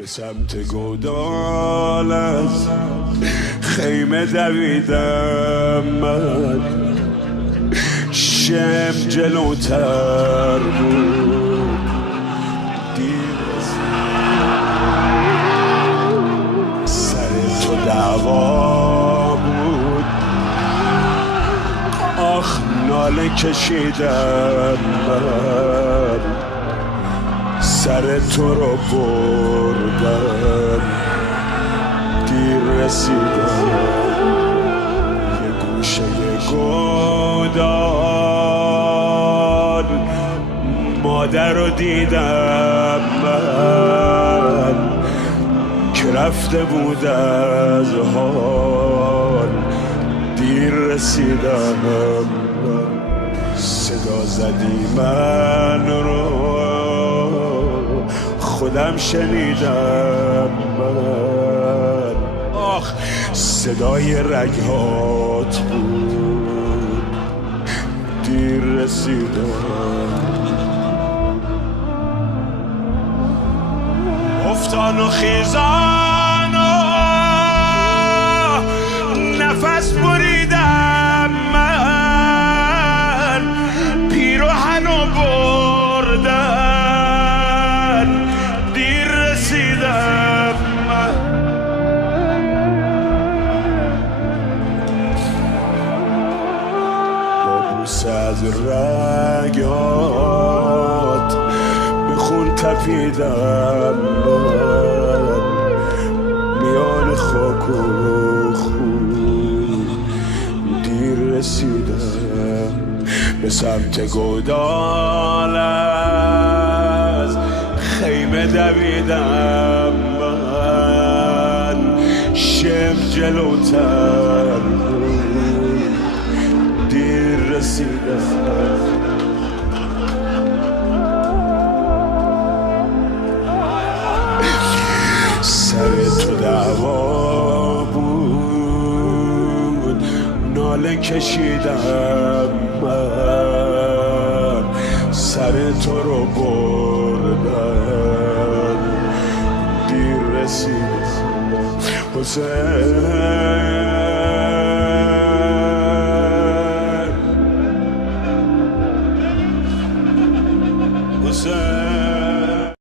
به سمت گودال از خیمه دویدم من، شم جلوتر بود دیر سر تو دعوا بود. آخ ناله کشیدم من، سر تو رو بردم دیر رسیدم. یه گوشه گودال مادر رو دیدم من که رفته بود از حال دیر رسیدم. صدا زدی من رو خودم شنیدم من، آخ صدای رگهات بود دیر رسیدم. افتان و خیزان و نفس بریدم من، پیراهن و بردن دیر رسیدم من. با بوسه از رگات به خون تپیدم من، میان خاک و خون دیر رسیدم. به سمت گودال از خیمه دویدم من، شم جلوتر بود دیر رسیدم. سر تو دعوا بود ناله کشیدم من، سر تو رو بردم دیر رسیدم. حسین